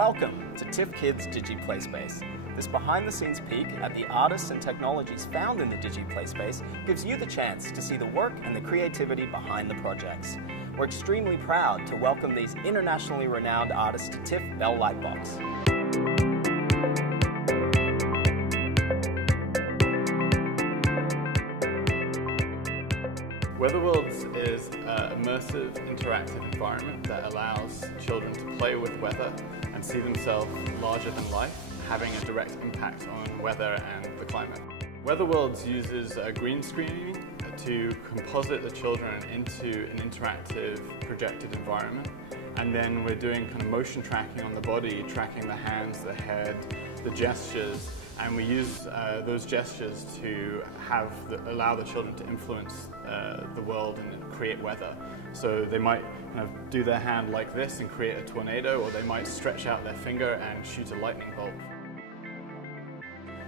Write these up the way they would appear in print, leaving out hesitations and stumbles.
Welcome to TIFF Kids digiPlaySpace. This behind-the-scenes peek at the artists and technologies found in the digiPlaySpace gives you the chance to see the work and the creativity behind the projects. We're extremely proud to welcome these internationally renowned artists to TIFF Bell Lightbox. Weatherworlds is an immersive, interactive environment that allows children to play with weather and see themselves larger than life, having a direct impact on weather and the climate. Weatherworlds uses green screening to composite the children into an interactive projected environment, and then we're doing kind of motion tracking on the body, tracking the hands, the head, the gestures, and we use those gestures to allow the children to influence the world and create weather. So they might kind of do their hand like this and create a tornado, or they might stretch out their finger and shoot a lightning bolt.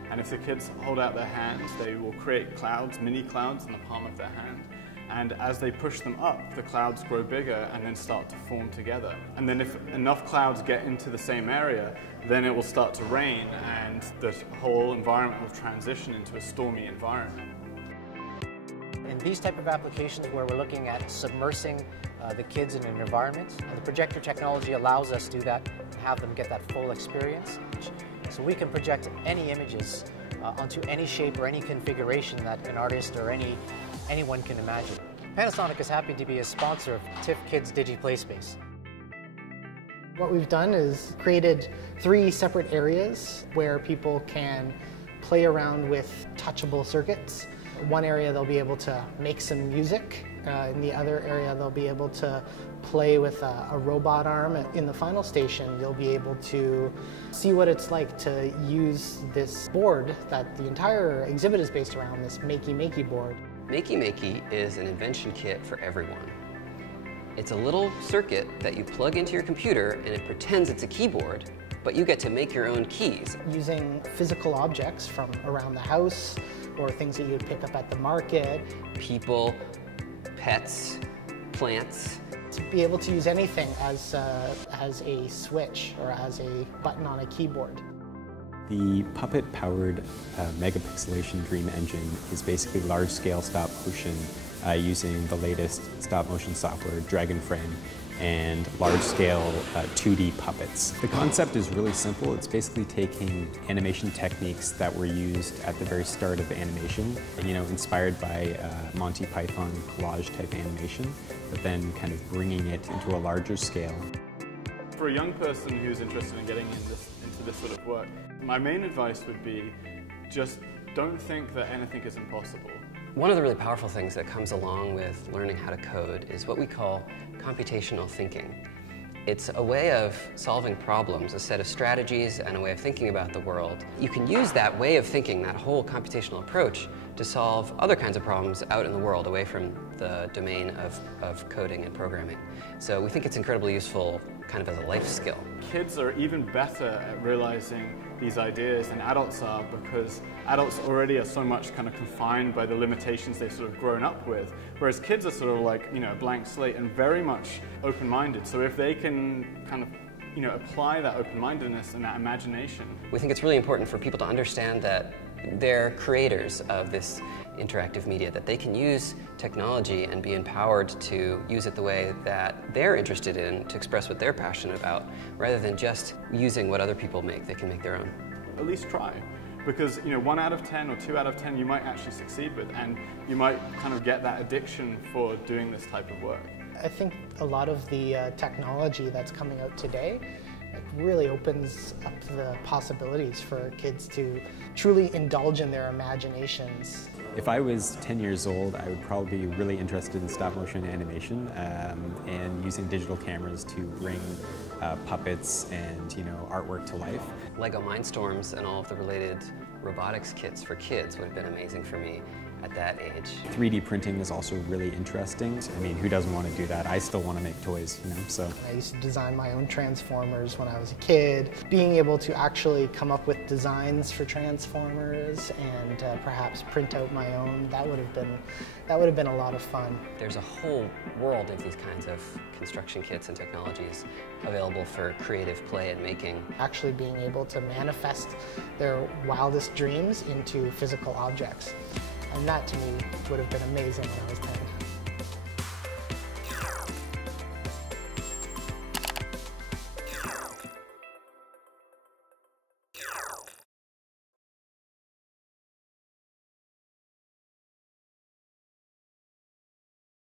And if the kids hold out their hands, they will create clouds, mini clouds in the palm of their hand. And as they push them up, the clouds grow bigger and then start to form together. And then if enough clouds get into the same area, then it will start to rain and the whole environment will transition into a stormy environment. In these type of applications where we're looking at submersing the kids in an environment, the projector technology allows us to do that, have them get that full experience. So we can project any images onto any shape or any configuration that an artist or anyone can imagine. Panasonic is happy to be a sponsor of TIFF Kids digiPlaySpace. What we've done is created 3 separate areas where people can play around with touchable circuits. One area they'll be able to make some music. In the other area they'll be able to play with a robot arm. In the final station you'll be able to see what it's like to use this board that the entire exhibit is based around, this Makey board. Makey is an invention kit for everyone. It's a little circuit that you plug into your computer and it pretends it's a keyboard, but you get to make your own keys. Using physical objects from around the house or things that you would pick up at the market. People, pets, plants. To be able to use anything as a switch or as a button on a keyboard. The puppet-powered Mega-Pixilation Dream Engine is basically large-scale stop-motion using the latest stop-motion software, Dragon Frame, and large-scale 2D puppets. The concept is really simple. It's basically taking animation techniques that were used at the very start of animation, inspired by Monty Python collage-type animation, but then kind of bringing it into a larger scale. For a young person who's interested in getting into this sort of work, my main advice would be just don't think that anything is impossible. One of the really powerful things that comes along with learning how to code is what we call computational thinking. It's a way of solving problems, a set of strategies and a way of thinking about the world. You can use that way of thinking, that whole computational approach, to solve other kinds of problems out in the world, away from the domain of coding and programming. So we think it's incredibly useful kind of as a life skill. Kids are even better at realizing these ideas than adults are, because adults already are so much kind of confined by the limitations they've sort of grown up with, whereas kids are sort of like, a blank slate and very much open-minded. So if they can kind of apply that open-mindedness and that imagination. We think it's really important for people to understand that they're creators of this interactive media, that they can use technology and be empowered to use it the way that they're interested in to express what they're passionate about, rather than just using what other people make. They can make their own. At least try. Because 1 out of 10 or 2 out of 10 you might actually succeed with, and you might kind of get that addiction for doing this type of work. I think a lot of the technology that's coming out today really opens up the possibilities for kids to truly indulge in their imaginations. If I was 10 years old, I would probably be really interested in stop-motion animation and using digital cameras to bring puppets and artwork to life. Lego Mindstorms and all of the related robotics kits for kids would have been amazing for me. at that age. 3D printing is also really interesting. I mean, who doesn't want to do that? I still want to make toys, you know, so. I used to design my own Transformers when I was a kid. Being able to actually come up with designs for Transformers and perhaps print out my own, that would have been a lot of fun. There's a whole world of these kinds of construction kits and technologies available for creative play and making. Actually being able to manifest their wildest dreams into physical objects. And that to me would have been amazing when I was 10.